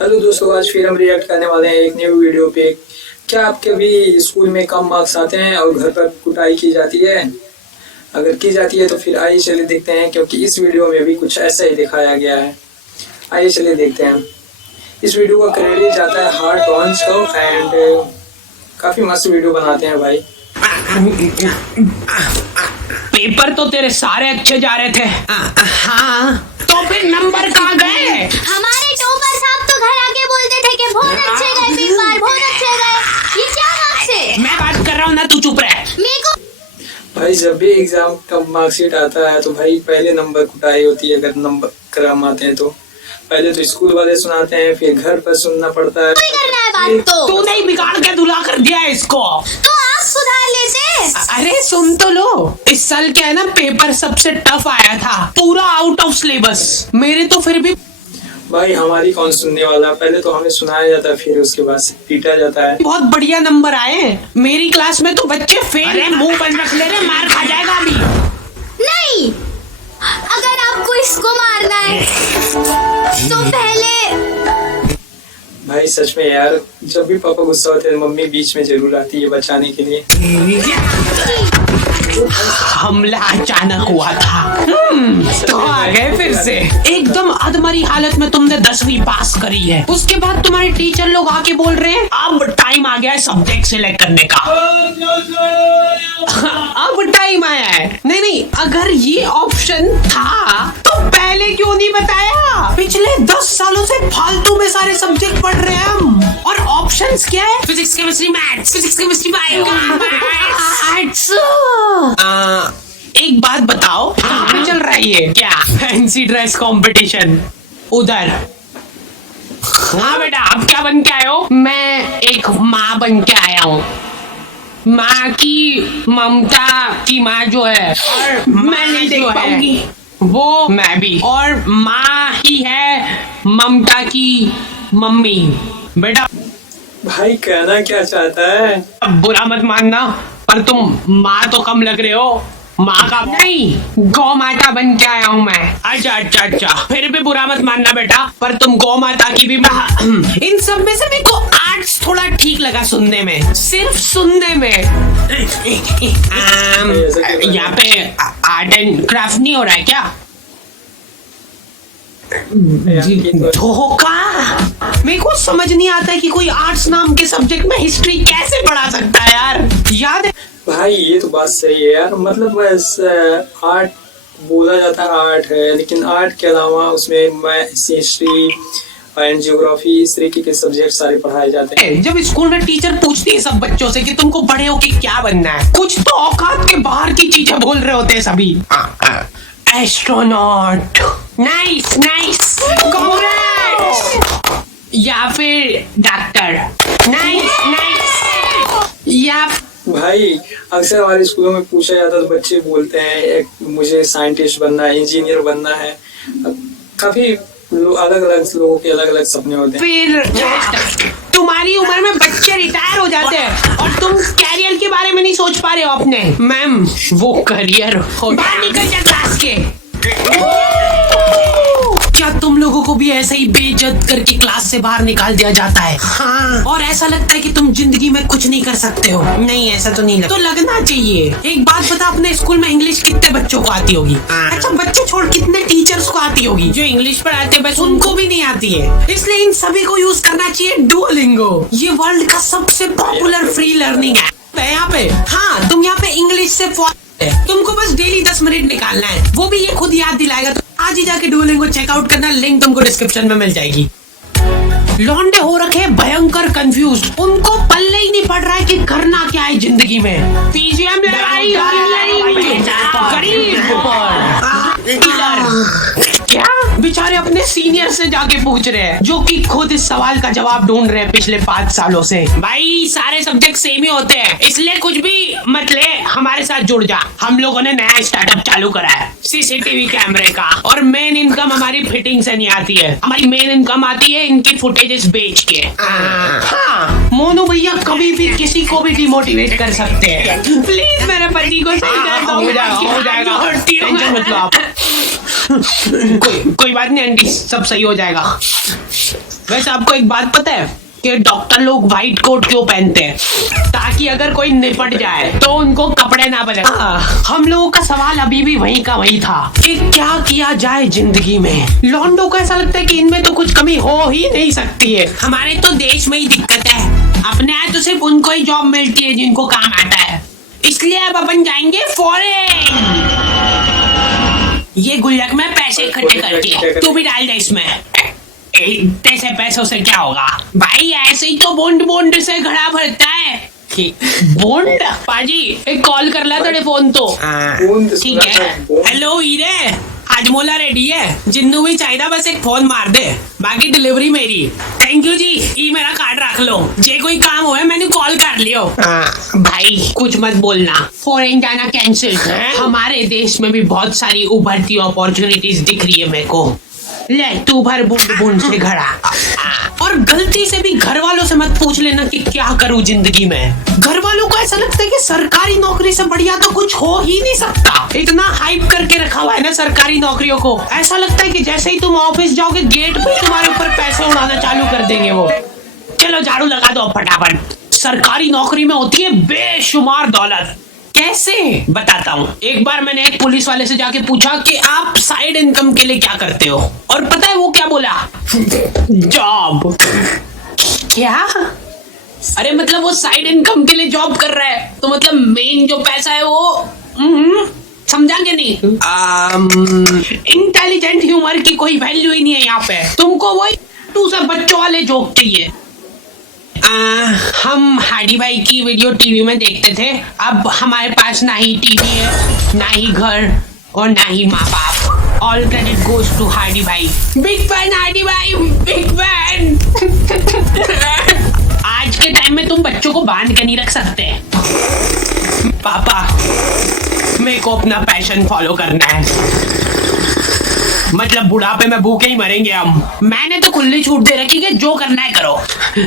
Hello दोस्तों, आज फिर हम रिएक्ट करने वाले हैं एक न्यू वीडियो पे। क्या आपके भी स्कूल में कम मार्क्स आते हैं और घर पर कुटाई की जाती है? अगर की जाती है तो फिर आइए चलिए देखते हैं, क्योंकि इस वीडियो में भी कुछ ऐसा ही दिखाया गया है। आइए चलिए देखते हैं। इस वीडियो का क्रेडिट जाता है हार्ट वंस को, एंड काफी मस्त वीडियो बनाते हैं भाई। पेपर तो तेरे सारे अच्छे जा रहे थे। हाँ, तो फिर नंबर कहाँ गए? हमारे टॉपर साहब तो घर आके बोलते थे कि बहुत अच्छे गए पेपर, बहुत अच्छे गए। ये क्या मार्क्स है? मैं बात कर रहा हूँ ना, तू चुप रह। मेरे को भाई जब भी एग्जाम का मार्कशीट आता है तो भाई पहले नंबर कुटाई होती है। अगर नंबर कम आते हैं तो पहले तो स्कूल वाले सुनाते हैं, फिर घर पर सुनना पड़ता है। कोई करना है बात तो तू नहीं बिगाड़ के धुला कर दिया है इसको। तो आप सुधार लेते। अरे सुन तो लो, इस साल क्या है ना, पेपर सबसे टफ आया था, पूरा आउट ऑफ सिलेबस। मेरे तो फिर भी भाई हमारी कौन सुनने वाला, पहले तो हमें सुनाया जाता है, फिर उसके बाद पीटा जाता है। बहुत बढ़िया नंबर आए। मेरी क्लास में तो बच्चे फेल। अरे मुंह बंद रख ले रे, मार खा जाएगा अभी। नहीं, अगर आपको इसको मारना है तो पहले भाई सच में यार, जब भी पापा गुस्सा होते हैं मम्मी बीच में जरूर आती है बचाने के लिए। हमला अचानक हुआ था। तो आ गए फिर से। एकदम अधमरी हालत में तुमने 10वीं पास करी है, उसके बाद तुम्हारे टीचर लोग आके बोल रहे हैं अब टाइम आ गया है सब्जेक्ट सिलेक्ट करने का। अब टाइम आया है। नहीं, अगर ये ऑप्शन था तो पहले क्यों नहीं बताया? पिछले 10 सालों से फालतू में सारे सब्जेक्ट पढ़ रहे हैं हम, और ऑप्शंस क्या है? Physics, chemistry, maths, physics, chemistry, bio, arts. एक बात बताओ, कहाँ पे चल रहा है ये? क्या फैंसी ड्रेस कंपटीशन? उधर। हाँ बेटा, अब क्या बन के आए हो? मैं एक माँ बन के आया हूँ। माँ की ममता की माँ जो है, और मैं नहीं देख पाऊंगी वो, मैं भी, और माँ ही है ममता की मम्मी। बेटा भाई कहना क्या चाहता है? अब बुरा मत मानना, पर तुम माँ तो कम लग रहे हो। माँ का नहीं, गौ माता बन के आया हूँ मैं। अच्छा, फिर भी बुरा मत मानना बेटा, पर तुम गौ माता की भी इन सब में से मेरे को आर्ट्स थोड़ा ठीक लगा सुनने में, सिर्फ सुनने में। यहाँ पे आर्ट एंड क्राफ्ट नहीं हो रहा है क्या? धोखा। मेरे को समझ नहीं आता है कि कोई आर्ट्स नाम के सब्जेक्ट में हिस्ट्री कैसे पढ़ा सकता है यार। याद है भाई ये तो बात सही है यार, मतलब बस आर्ट बोला जाता है आर्ट है, लेकिन आर्ट के अलावा उसमें मैथ्स, हिस्ट्री एंड ज्योग्राफी, इस तरीके के सब्जेक्ट सारे पढ़ाए जाते हैं। जब स्कूल में टीचर पूछती है सब बच्चों से कि तुमको बड़े होके क्या बनना है, कुछ तो औकात के बाहर की चीजें बोल रहे होते हैं सभी। Astronaut, nice, congrats. या फिर डॉक्टर, नाइस। या भाई अक्सर हमारे स्कूलों में पूछा जाता है तो बच्चे बोलते हैं मुझे साइंटिस्ट बनना है, इंजीनियर बनना है। काफी अलग अलग लोगों के अलग अलग सपने होते हैं। फिर तुम्हारी उम्र में बच्चे रिटायर हो जाते हैं और तुम कैरियर के बारे में नहीं सोच पा रहे हो अपने। मैम वो करियर हो, बाहर निकल जा क्लास के। क्या तुम लोगों को भी ऐसा ही बेइज्जत करके क्लास से बाहर निकाल दिया जाता है? हाँ, और ऐसा लगता है कि तुम जिंदगी में कुछ नहीं कर सकते हो? नहीं, ऐसा तो नहीं लगता। तो लगना चाहिए। एक बात बता, अपने स्कूल में इंग्लिश कितने बच्चों को आती होगी? अच्छा बच्चे छोड़, कितने टीचर्स को आती होगी? जो इंग्लिश पढ़ाते हैं बस उनको भी नहीं आती है। इसलिए इन सभी को यूज करना चाहिए डुओलिंगो। ये वर्ल्ड का सबसे पॉपुलर फ्री लर्निंग है यहाँ पे। हाँ, तुम यहाँ पे इंग्लिश से तुमको बस डेली 10 मिनट निकालना है, वो भी ये खुद याद दिलाएगा। तो आज ही जाके डुओलिंगो चेकआउट करना, लिंक तुमको डिस्क्रिप्शन में मिल जाएगी। लौंडे हो रखे भयंकर कंफ्यूज, उनको पल्ले ही नहीं पड़ रहा है कि करना क्या है जिंदगी में। पीजीएम लड़ाई क्या बेचारे अपने सीनियर से जाके पूछ रहे हैं, जो कि खुद इस सवाल का जवाब ढूंढ रहे हैं पिछले 5 सालों से। भाई सारे सब्जेक्ट सेम ही होते हैं, इसलिए कुछ भी मत ले, हमारे साथ जुड़ जा। हम लोगों ने नया स्टार्टअप चालू करा है, सीसीटीवी कैमरे का, और मेन इनकम हमारी फिटिंग से नहीं आती है। हमारी मेन इनकम आती है इनकी फुटेजेस बेच के। हाँ, मोनू भैया कभी भी किसी को भी डिमोटिवेट कर सकते हैं। प्लीज मेरे पति को सही कर दो। हो जाएगा, टेंशन मत लो आप। कोई बात नहीं आंटी, सब सही हो जाएगा। वैसे आपको एक बात पता है कि डॉक्टर लोग व्हाइट कोट क्यों पहनते हैं? ताकि अगर कोई निपट जाए तो उनको कपड़े ना बदले। हम लोगों का सवाल अभी भी वही का वही था कि क्या किया जाए जिंदगी में। लॉन्डो को ऐसा लगता है कि इनमें तो कुछ कमी हो ही नहीं सकती है। हमारे तो देश में ही दिक्कत है, अपने यहाँ तो सिर्फ उनको ही जॉब मिलती है जिनको काम आता है। इसलिए अब अपन जाएंगे फॉरेन। ये गुल्लक में पैसे इकट्ठे करके तू भी डाल दे इसमें। इतने से पैसों से क्या होगा भाई, ऐसे ही तो बॉन्ड बॉन्ड से घड़ा भरता है। बॉन्ड पाजी एक कॉल कर ला तेरे फोन तो ठीक है। हेलो हीरे, आज मोला रेडी है, जिन्नू भी चाहिए बस एक फोन मार दे, बाकी डिलीवरी मेरी। थैंक यू जी, ये मेरा कार्ड रख लो, जे कोई काम हो मैंने कॉल कर लियो। भाई कुछ मत बोलना, फॉरेन जाना कैंसिल। हमारे देश में भी बहुत सारी उभरती अपॉर्चुनिटीज दिख रही है मेरे को। ले तू भर बूंद बूंद से घड़ा। और गलती से भी घर वालों से मत पूछ लेना कि क्या करूं जिंदगी में। घर वालों को ऐसा लगता है कि सरकारी नौकरी से बढ़िया तो कुछ हो ही नहीं सकता। इतना हाइप करके रखा हुआ है ना सरकारी नौकरियों को, ऐसा लगता है कि जैसे ही तुम ऑफिस जाओगे गेट पे तुम्हारे ऊपर पैसे उड़ाना चालू कर देंगे वो। चलो झाड़ू लगा दो फटाफट। सरकारी नौकरी में होती है बेशुमार दौलत। कैसे बताता हूँ। एक बार मैंने एक पुलिस वाले से जाके पूछा कि आप साइड इनकम के लिए क्या करते हो, और पता है वो क्या बोला? जॉब। क्या? अरे मतलब वो साइड इनकम के लिए जॉब कर रहा है, तो मतलब मेन जो पैसा है वो समझा के नहीं? इंटेलिजेंट ह्यूमर की कोई वैल्यू ही नहीं है यहाँ पे। तुमको वही टू से बच्चों वाले जोक चाहिए। हम हाडी भाई की वीडियो टीवी में देखते थे, अब हमारे पास ना ही टीवी है, ना ही घर और ना ही माँ बाप। ऑल क्रेडिट गोज टू हाडी भाई। बिग फैन हाडी भाई, बिग फैन। आज के टाइम में तुम बच्चों को बांध के नहीं रख सकते। पापा मेरे को अपना पैशन फॉलो करना है, मतलब बुढ़ापे में भूखे ही मरेंगे हम। मैंने तो खुली छूट दे रखी कि जो करना है करो।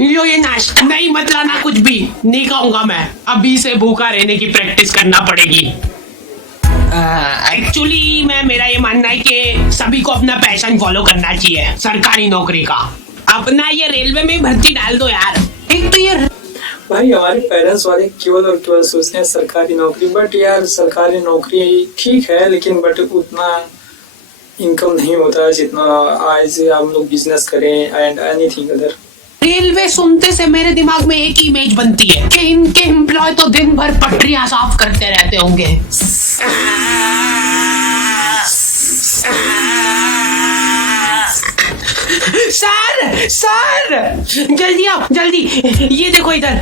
ये नाश्ता नहीं मतलब ना कुछ भी नहीं खाऊंगा मैं, अभी से भूखा रहने की प्रैक्टिस करना पड़ेगी। एक्चुअली मेरा ये मानना है कि सभी को अपना पैशन फॉलो करना चाहिए। सरकारी नौकरी का अपना ये रेलवे में भर्ती डाल दो यार। एक तो ये भाई हमारे पेरेंट्स वाले केवल और केवल सोचते हैं सरकारी नौकरी, बट यार सरकारी नौकरी ठीक है लेकिन बट उतना इनकम नहीं होता है जितना आज हम लोग बिजनेस करें एंड एनीथिंग अदर। रेलवे सुनते से मेरे दिमाग में एक ही इमेज बनती है कि इनके एम्प्लॉय तो दिन भर पटरियां साफ करते रहते होंगे। सर जल्दी आओ जल्दी, ये देखो इधर।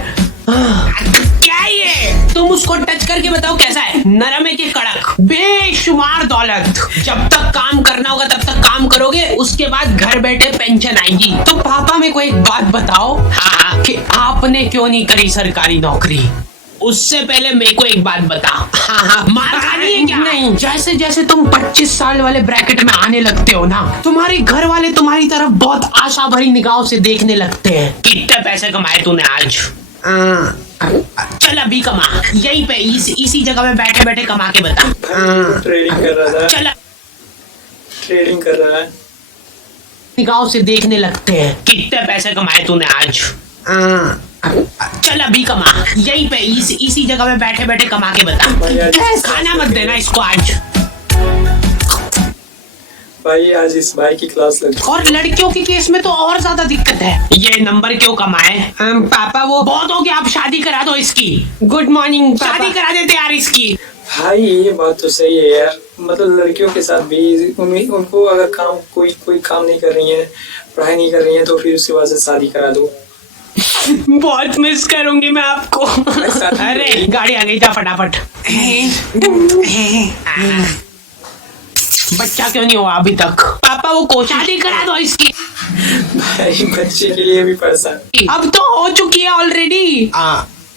क्या ये? तुम उसको टच करके बताओ कैसा है, नरम है कि कड़क? बेशुमार दौलत। जब तक काम करना होगा तब तक काम करोगे, उसके बाद घर बैठे पेंशन आएगी। तो पापा मेरे को एक बात बताओ, हाँ, कि आपने क्यों नहीं करी सरकारी नौकरी? उससे पहले मेरे को एक बात बता। हाँ, मार खानी है क्या? नहीं, जैसे जैसे तुम 25 साल वाले ब्रैकेट में आने लगते हो ना, तुम्हारे घर वाले तुम्हारी तरफ बहुत आशा भरी निगाहों से देखने लगते हैं। कितने पैसे कमाए तूने आज? चल अभी कमा, यहीं पे इसी जगह में बैठे बैठे कमा के बता। ट्रेडिंग कर रहा था। चल ट्रेडिंग कर रहा है। निगाहों से देखने लगते हैं। कितने पैसे कमाए तूने आज? चल अभी कमा, यहीं पे इसी जगह में बैठे बैठे कमा के बता। खाना मत देना इसको आज। भाई आज इस भाई की क्लास लगी। और लड़कियों के केस में तो और ज्यादा दिक्कत है। ये नंबर क्यों कमाए? पापा वो बहुत हो गया, आप शादी करा दो इसकी। गुड मॉर्निंग, शादी करा देते यार इसकी। भाई ये बात तो सही है यार, मतलब लड़कियों के साथ भी उनको अगर काम कोई काम नहीं कर रही है, पढ़ाई नहीं कर रही है, तो फिर उसके बाद से शादी करा दो। बहुत मिस करूंगी मैं आपको। अरे गाड़ी आ गई, जा फटाफट। बच्चा क्यों नहीं हुआ अभी तक? पापा वो को शादी करा दो इसकी। भाई बच्चे के लिए भी परेशान। अब तो हो चुकी है ऑलरेडी।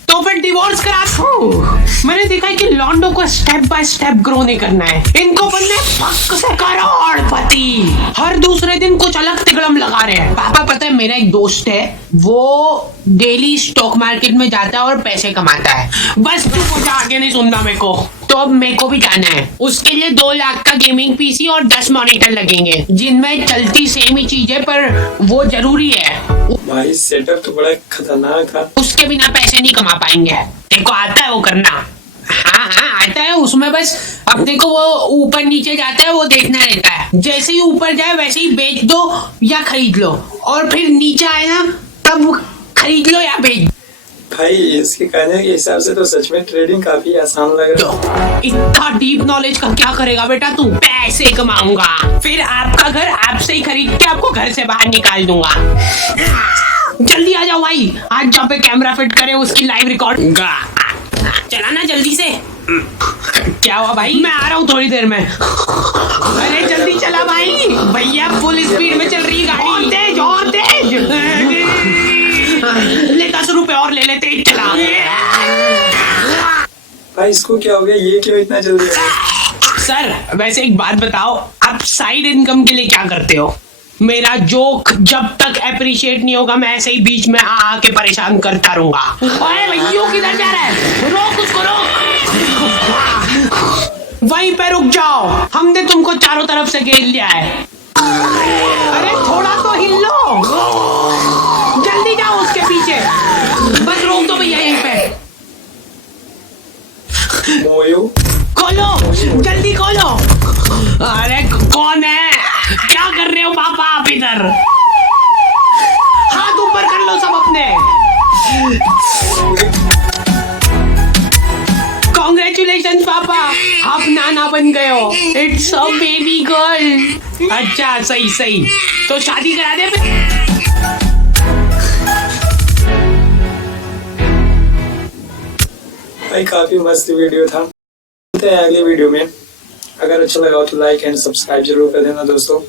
तो फिर डिवोर्स करा दो। मैंने देखा है कि लॉन्डो को स्टेप बाय स्टेप ग्रो नहीं करना है, इनको बनने पक्का से करोड़पति। हर दूसरे दिन कुछ अलग तिगड़म लगा रहे हैं। पापा पता है मेरा एक दोस्त है, वो डेली स्टॉक मार्केट में जाता है और पैसे कमाता है। बस तू कुछ आगे नहीं सुनना मेरे को। तो अब मेरे को भी जाना है, उसके लिए 2 लाख का गेमिंग पीसी और 10 मॉनिटर लगेंगे, जिनमें चलती सेम ही चीज है पर वो जरूरी है। भाई सेटअप तो बड़ा खतरनाक था। उसके बिना पैसे नहीं कमा पाएंगे। देखो आता है वो करना। हाँ आता है, उसमें बस अब देखो वो ऊपर नीचे जाता है, वो देखना रहता है। जैसे ही ऊपर जाए वैसे ही बेच दो या खरीद लो, और फिर नीचे आए ना तब खरीद लो या बेच। भाई इसके कहने के हिसाब से तो सच में ट्रेडिंग काफी आसान लग रहा है। इतना डीप नॉलेज का क्या करेगा बेटा तू? पैसे कमाऊंगा, फिर आपका घर आपसे ही खरीद के आपको घर से बाहर निकाल दूंगा। जल्दी आ जाओ भाई, आज जहाँ पे कैमरा फिट करे उसकी लाइव रिकॉर्ड। चलाना जल्दी से। क्या हुआ भाई? मैं आ रहा हूँ थोड़ी देर में। अरे जल्दी चला भाई, भैया फुल स्पीड में चल रही गाड़ी। और तेज ले 10 रुपए और ले लेते, चला। भाई इसको क्या हो गया, ये क्यों इतना जल्दी आ गया? सर वैसे एक बात बताओ, आप साइड इनकम के लिए क्या करते हो? मेरा जोक जब तक अप्रिशिएट नहीं होगा मैं ऐसे ही बीच में आके परेशान करता रहूंगा। ओए भैया किधर जा रहा है? रोक उसको, रोक। वहीं पे रुक जाओ, हमने तुमको चारों तरफ से घेर लिया है। अरे थोड़ा तो हिल लो, जल्दी जाओ उसके पीछे। बस रोक दो भैया यहीं पे। मोयो खोलो, जल्दी खोलो। अरे कौन है? क्या कर रहे हो पापा आप इधर? हाथ ऊपर कर लो सब अपने। कॉन्ग्रेचुलेशन पापा, आप नाना बन गए हो। It's a baby girl. अच्छा सही सही, तो शादी करा दे फिर। भाई काफी मस्त वीडियो था। मिलते हैं अगले वीडियो में। अगर अच्छा लगा हो तो लाइक एंड सब्सक्राइब जरूर कर देना दोस्तों।